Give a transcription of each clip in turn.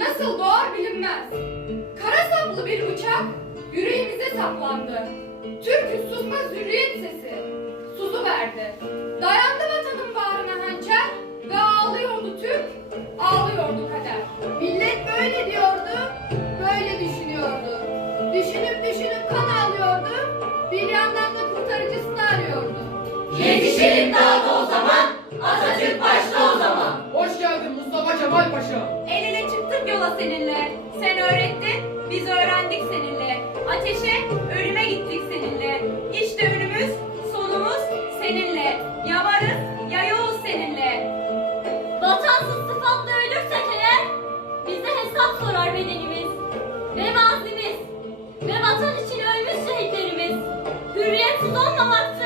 Nasıl doğar bilinmez. Kara saplı bir bıçak yüreğimize saplandı. Türk'ün susmaz hürriyet sesi. Suzu verdi. Dayandı vatanın bağrına hançer ve ağlıyordu Türk, ağlıyordu kader. Millet böyle diyordu, böyle düşünüyordu. Düşünüp düşünüp kan ağlıyordu, bir yandan da kurtarıcısını arıyordu. Yetişelim daha da o zaman, seninle. Sen öğrettin, biz öğrendik seninle. Ateşe, ölüme gittik seninle. İşte önümüz, sonumuz seninle. Ya varız, ya yoğuz seninle. Vatansız sıfatla ölürsek eğer bize hesap sorar bedenimiz ve mazimiz ve vatan için ölmüş şehitlerimiz. Hürriyetsiz olmamaktır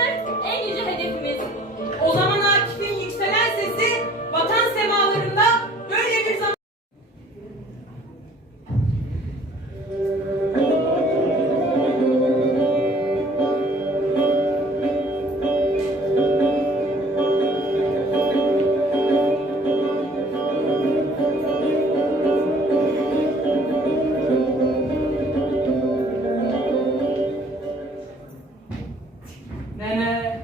Nene,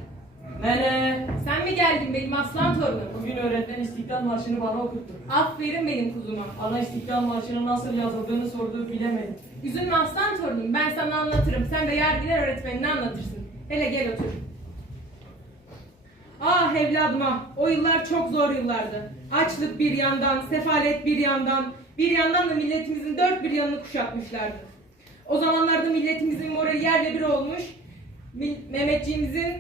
nene. Sen mi geldin benim aslan torunum? Bugün öğretmen İstiklal Marşı'nı bana okuttu. Aferin benim kuzuma. Bana İstiklal Marşı'nın nasıl yazıldığını sordu bilemedim. Üzülme aslan torunum ben sana anlatırım. Sen de yargılar öğretmenine anlatırsın. Hele gel otur. Ah evladıma o yıllar çok zor yıllardı. Açlık bir yandan, sefalet bir yandan, bir yandan da milletimizin dört bir yanını kuşatmışlardı. O zamanlarda milletimizin morali yerle bir olmuş, Mehmetçiğimizin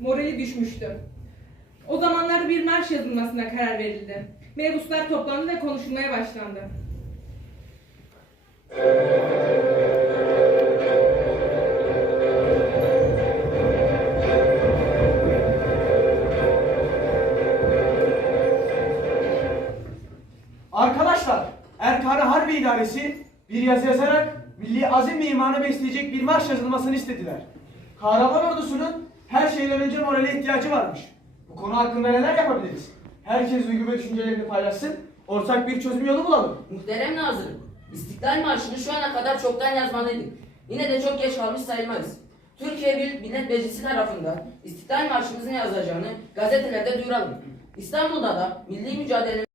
morali düşmüştü. O zamanlarda bir marş yazılmasına karar verildi. Mebuslar toplandı ve konuşulmaya başlandı. Arkadaşlar, Erkan Harbi İdaresi bir yazı yazarak milli azim imanı besleyecek bir marş yazılmasını istediler. Kahraman ordusunun her şeyden önce morale ihtiyacı varmış. Bu konu hakkında neler yapabiliriz? Herkes duygu ve düşüncelerini paylaşsın, ortak bir çözüm yolu bulalım. Muhterem Nazırım, İstiklal Marşı'nı şu ana kadar çoktan yazmalıydık. Yine de çok geç kalmış sayılmayız. Türkiye Büyük Millet Meclisi tarafından İstiklal Marşımızın yazacağını gazetelerde duyuralım. İstanbul'da da milli mücadelemiz